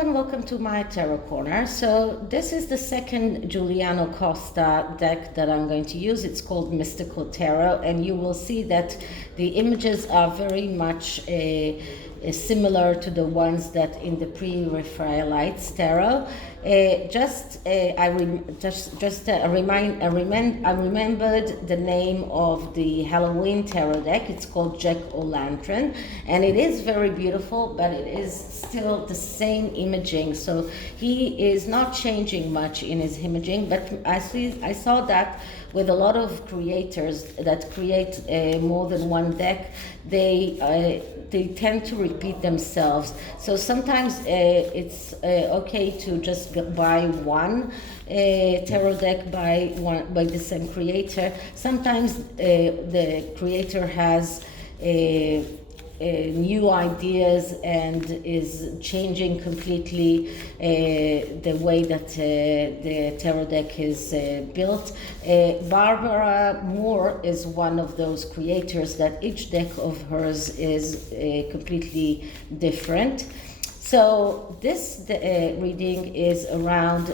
and welcome to my Tarot Corner. So this is the second Giuliano Costa deck that I'm going to use. It's called Mystical Tarot, and you will see that the images are very much similar to the ones that in the pre-Raphaelites tarot. I remembered the name of the Halloween tarot deck. It's called Jack-o'-lantern, and it is very beautiful, but it is still the same imaging. So he is not changing much in his imaging, but I saw that with a lot of creators that create more than one deck, they tend to repeat themselves. So sometimes it's okay to just buy one tarot deck by the same creator. Sometimes the creator has new ideas and is changing completely the way that the tarot deck is built. Barbara Moore is one of those creators that each deck of hers is completely different. So this reading is around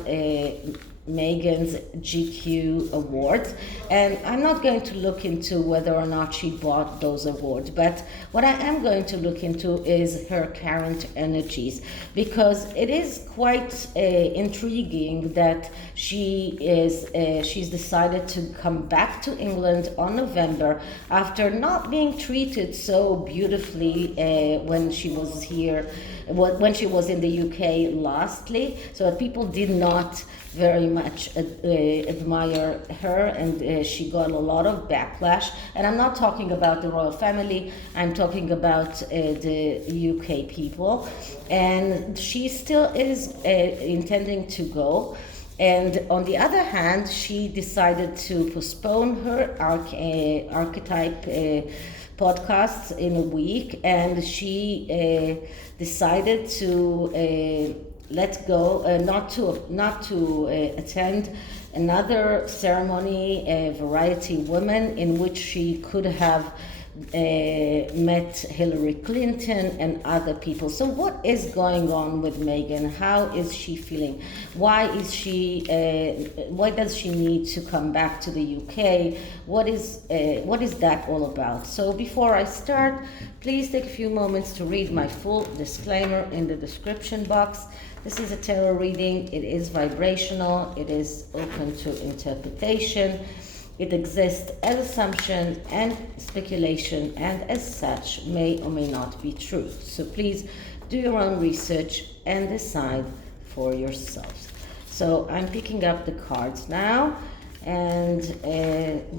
Meghan's GQ awards, and I'm not going to look into whether or not she bought those awards, but what I am going to look into is her current energies, because it is quite intriguing that she's decided to come back to England on November after not being treated so beautifully when she was here, when she was in the UK lastly. So people did not very much admire her, and she got a lot of backlash. And I'm not talking about the royal family, I'm talking about the UK people. And she still is intending to go. And on the other hand, she decided to postpone her archetype podcasts in a week, and she decided to let go, not to attend another ceremony, Variety Women, in which she could have met Hillary Clinton and other people. So what is going on with Meghan? How is she feeling? Why does she need to come back to the UK? What is that all about? So before I start, please take a few moments to read my full disclaimer in the description box. This is a tarot reading. It is vibrational. It is open to interpretation. It exists as assumption and speculation, and as such may or may not be true. So please do your own research and decide for yourselves. So I'm picking up the cards now, and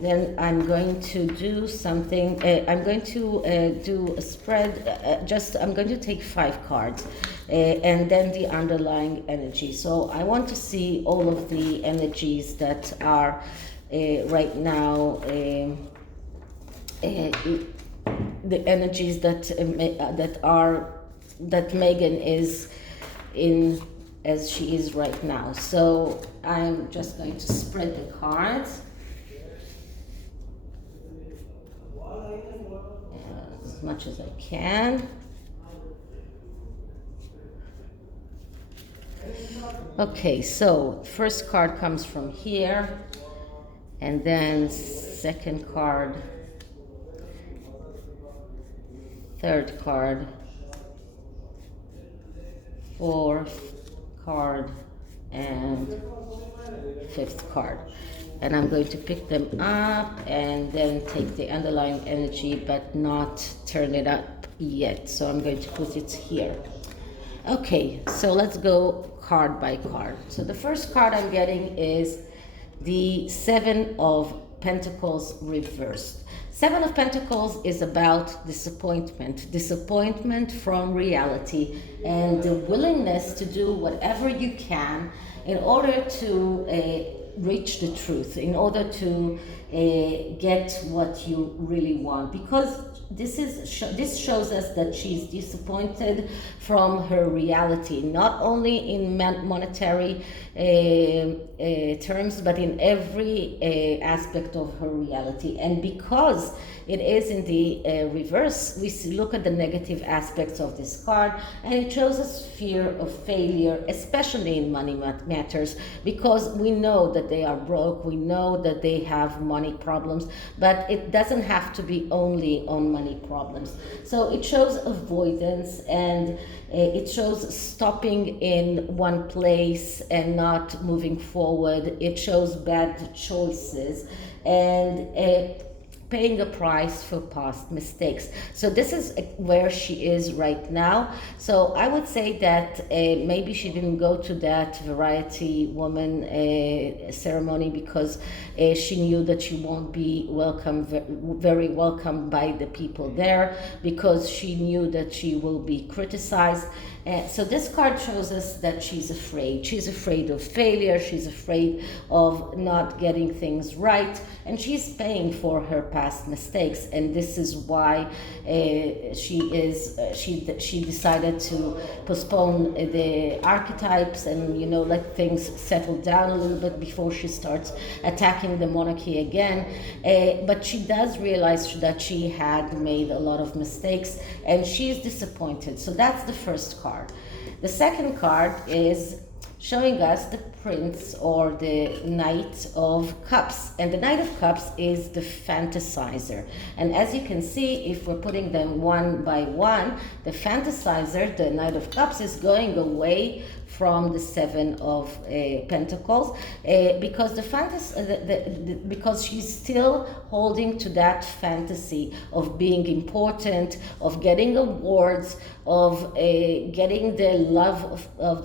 then I'm going to do something. I'm going to do a spread. I'm going to take 5 cards, and then the underlying energy. So I want to see all of the energies that are right now, the energies that Meghan is in as she is right now. So I'm just going to spread the cards as much as I can. Okay, so first card comes from here, and then second card, third card, fourth card, and fifth card. And I'm going to pick them up and then take the underlying energy, but not turn it up yet. So I'm going to put it here. Okay, so let's go card by card. So the first card I'm getting is the 7 of Pentacles reversed. 7 of Pentacles is about disappointment from reality, and the willingness to do whatever you can in order to reach the truth, in order to get what you really want. Because this shows us that she's disappointed from her reality, not only in monetary terms, but in every aspect of her reality. And because it is in the reverse, we look at the negative aspects of this card, and it shows us fear of failure, especially in money matters, because we know that they are broke, we know that they have money problems, but it doesn't have to be only on money problems. So it shows avoidance, and it shows stopping in one place and not moving forward. It shows bad choices, and paying a price for past mistakes. So this is where she is right now. So I would say that maybe she didn't go to that variety woman ceremony because she knew that she won't be very welcome by the people there, because she knew that she will be criticized. So this card shows us that she's afraid. She's afraid of failure, she's afraid of not getting things right, and she's paying for her past mistakes. And this is why she decided to postpone the archetypes and let things settle down a little bit before she starts attacking the monarchy again. But she does realize that she had made a lot of mistakes, and she's disappointed. So that's the first card. The second card is showing us the Prince, or the Knight of Cups. And the Knight of Cups is the fantasizer. And as you can see, if we're putting them one by one, the fantasizer, the Knight of Cups, is going away from the Seven of Pentacles, because because she's still holding to that fantasy of being important, of getting awards, of getting the love of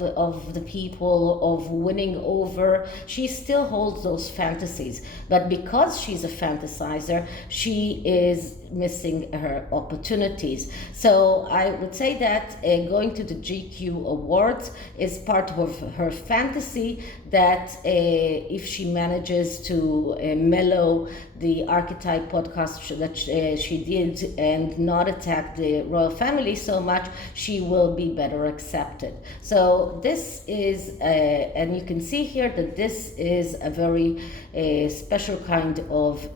the people, of winning over. She still holds those fantasies, but because she's a fantasizer, she is missing her opportunities. So I would say that going to the GQ Awards is part of her fantasy, that if she manages to mellow the archetype podcast that she did and not attack the royal family so much, she will be better accepted. So this is, and you can see here that this is a very special kind of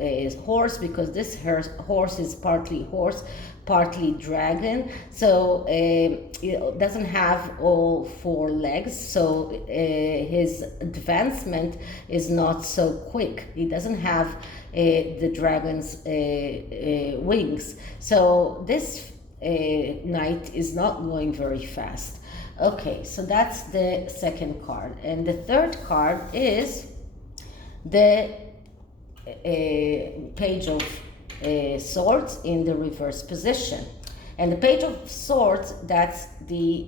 horse, because this horse is partly horse, partly dragon. So it doesn't have all four legs, so his advancement is not so quick. He doesn't have the dragon's wings. So this knight is not going very fast. Okay, so that's the second card. And the third card is the Page of Swords in the reverse position. And the Page of Swords, that's the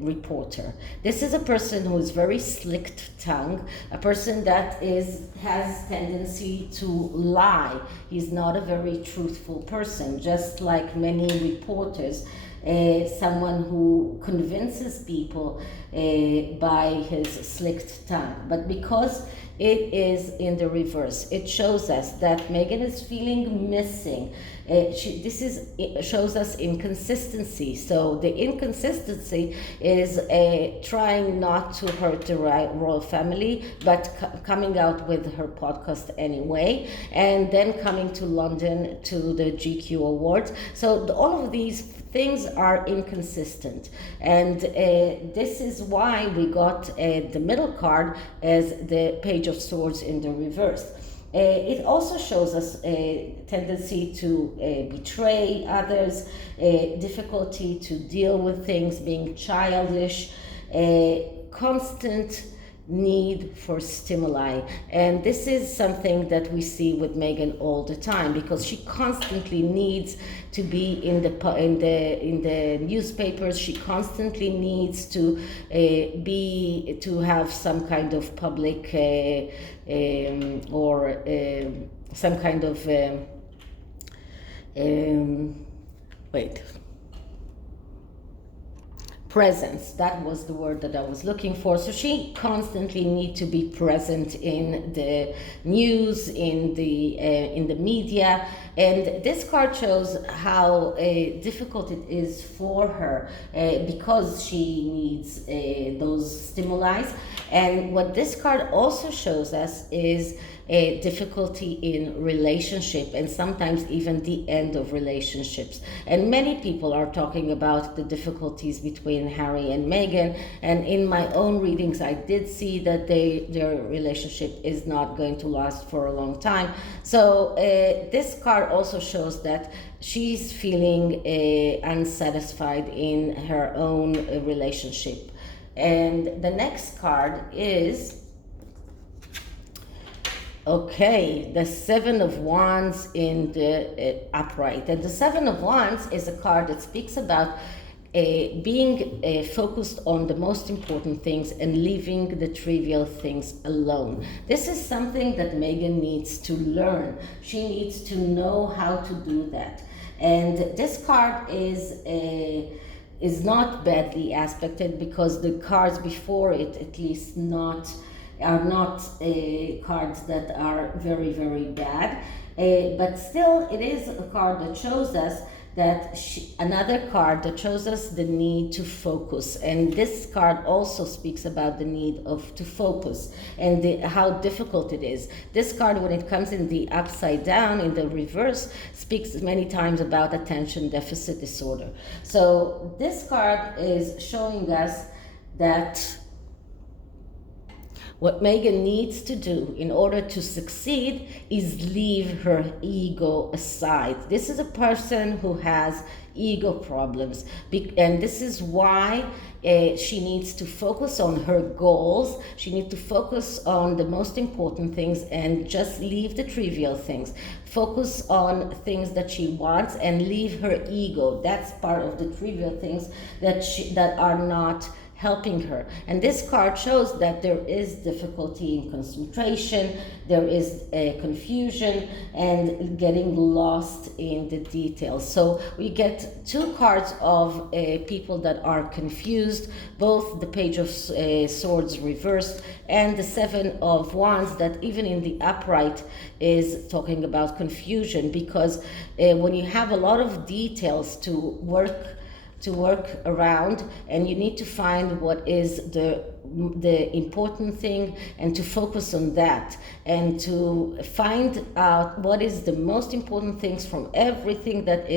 reporter. This is a person who is very slick-tongued, a person that has tendency to lie. He's not a very truthful person, just like many reporters. Someone who convinces people by his slick tongue. But because it is in the reverse, it shows us that Meghan is feeling missing. This shows us inconsistency. So the inconsistency is trying not to hurt the royal family, but coming out with her podcast anyway, and then coming to London to the GQ Awards. So all of these things are inconsistent, and this is why we got the middle card as the Page of Swords in the reverse. It also shows us a tendency to betray others, difficulty to deal with things, being childish, constant need for stimuli. And this is something that we see with Meghan all the time, because she constantly needs to be in the newspapers. She constantly needs to have some kind of public or some kind of presence. That was the word that I was looking for. So she constantly needs to be present in the news, in the media, And this card shows how difficult it is for her because she needs those stimuli. And what this card also shows us is a difficulty in relationship, and sometimes even the end of relationships. And many people are talking about the difficulties between Harry and Meghan, and in my own readings I did see that their relationship is not going to last for a long time. So this card also shows that she's feeling unsatisfied in her own relationship. And the next card is, okay, the Seven of Wands in the upright. And the Seven of Wands is a card that speaks about being focused on the most important things and leaving the trivial things alone. This is something that Meghan needs to learn. She needs to know how to do that. And this card is not badly aspected, because the cards before it, at least are not cards that are very, very bad. But still, it is a card that shows us that another card that shows us the need to focus. And this card also speaks about the need to focus and how difficult it is. This card, when it comes in the upside down, in the reverse, speaks many times about attention deficit disorder. So this card is showing us that what Meghan needs to do in order to succeed is leave her ego aside. This is a person who has ego problems, and this is why she needs to focus on her goals. She needs to focus on the most important things and just leave the trivial things. Focus on things that she wants and leave her ego. That's part of the trivial things that are not helping her. And this card shows that there is difficulty in concentration, there is confusion and getting lost in the details. So we get two cards of people that are confused, both the Page of Swords reversed and the Seven of Wands, that even in the upright is talking about confusion, because when you have a lot of details to work around, and you need to find what is the important thing and to focus on that, and to find out what is the most important things from everything that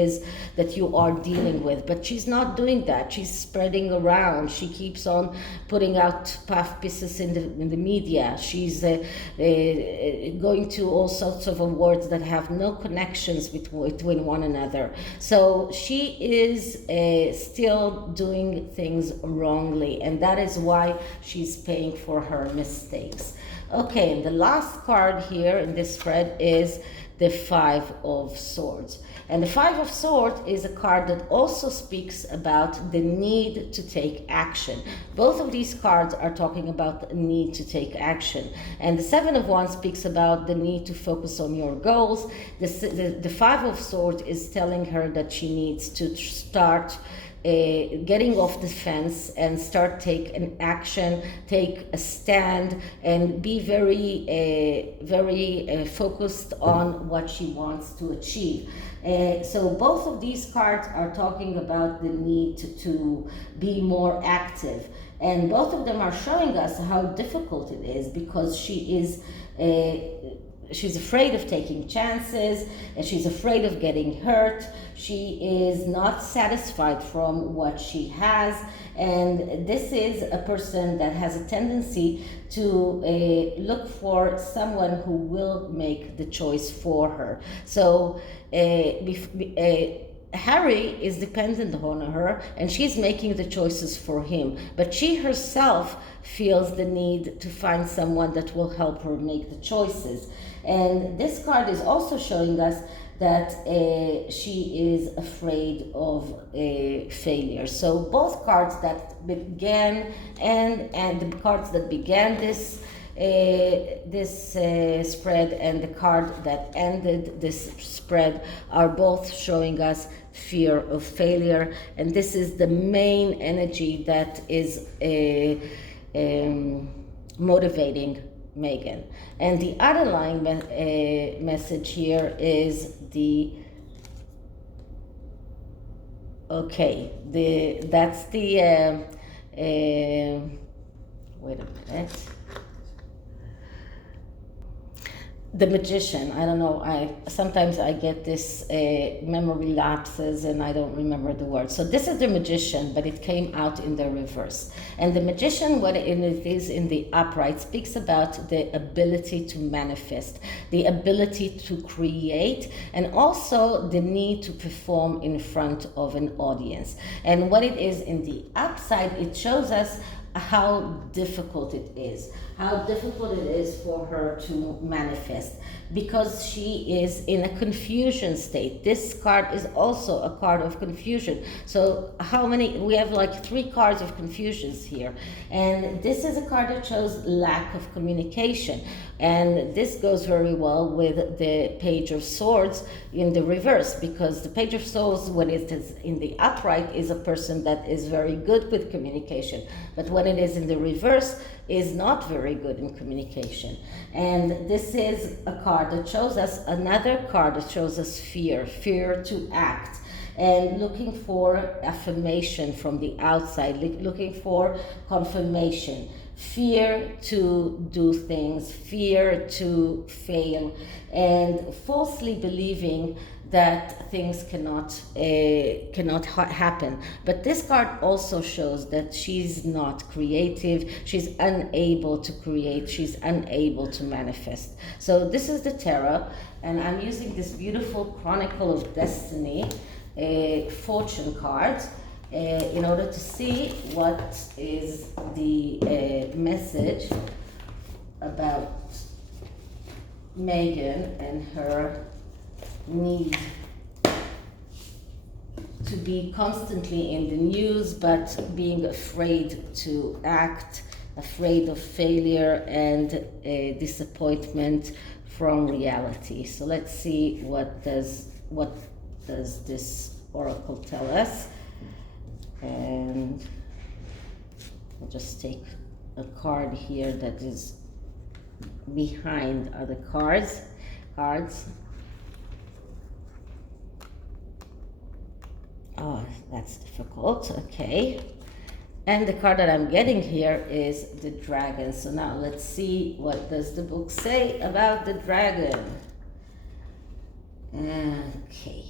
you are dealing with. But she's not doing that. She's spreading around. She keeps on putting out puff pieces in the media. She's going to all sorts of awards that have no connections between one another. So she is still doing things wrongly, and that is why she's paying for her mistakes. Okay, and the last card here in this spread is the Five of Swords. And the Five of Swords is a card that also speaks about the need to take action. Both of these cards are talking about the need to take action. And the Seven of Wands speaks about the need to focus on your goals. The Five of Swords is telling her that she needs to start getting off the fence and start take an action, take a stand, and be very focused on what she wants to achieve. So both of these cards are talking about the need to be more active, and both of them are showing us how difficult it is, because she's afraid of taking chances, and she's afraid of getting hurt. She is not satisfied from what she has, and this is a person that has a tendency to look for someone who will make the choice for her. So Harry is dependent on her, and she's making the choices for him, but she herself feels the need to find someone that will help her make the choices. And this card is also showing us that she is afraid of failure. So both cards that began and the cards that began this spread and the card that ended this spread are both showing us fear of failure, and this is the main energy that is motivating Meghan. And the underlying message here is the, okay, that's the, wait a minute. The Magician. I don't know, sometimes I get this memory lapses and I don't remember the word. So this is the Magician, but it came out in the reverse. And the Magician, what it is in the upright, speaks about the ability to manifest, the ability to create, and also the need to perform in front of an audience. And what it is in the upside, it shows us how difficult it is for her to manifest, because she is in a confusion state. This card is also a card of confusion. So how many, we have like 3 cards of confusions here, and this is a card that shows lack of communication, and this goes very well with the Page of Swords in the reverse, because the Page of Swords, when it is in the upright, is a person that is very good with communication, but when it is in the reverse, is not very good in communication. And this is a card that shows us, another card that shows us fear to act, and looking for affirmation from the outside, looking for confirmation, fear to do things, fear to fail, and falsely believing that things cannot happen. But this card also shows that she's not creative, she's unable to create, she's unable to manifest. So this is the tarot, and I'm using this beautiful Chronicle of Destiny fortune card in order to see what is the message about Meghan and her need to be constantly in the news, but being afraid to act, afraid of failure and disappointment from reality. So let's see what does this oracle tell us. And I'll just take a card here that is behind other cards. Oh, that's difficult. Okay. And the card that I'm getting here is the dragon. So now let's see, what does the book say about the dragon? Okay.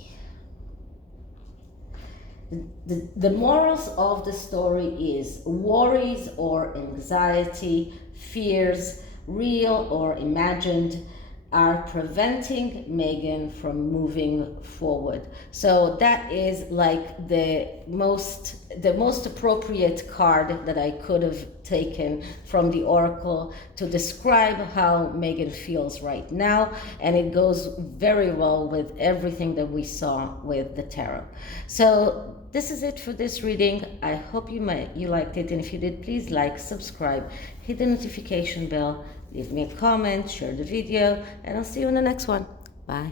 The morals of the story is worries or anxiety, fears, real or imagined, are preventing Meghan from moving forward. So that is like the most appropriate card that I could have taken from the oracle to describe how Meghan feels right now, and it goes very well with everything that we saw with the tarot. So this is it for this reading. I hope you liked it, and if you did, please like, subscribe, hit the notification bell, leave me a comment, share the video, and I'll see you in the next one. Bye.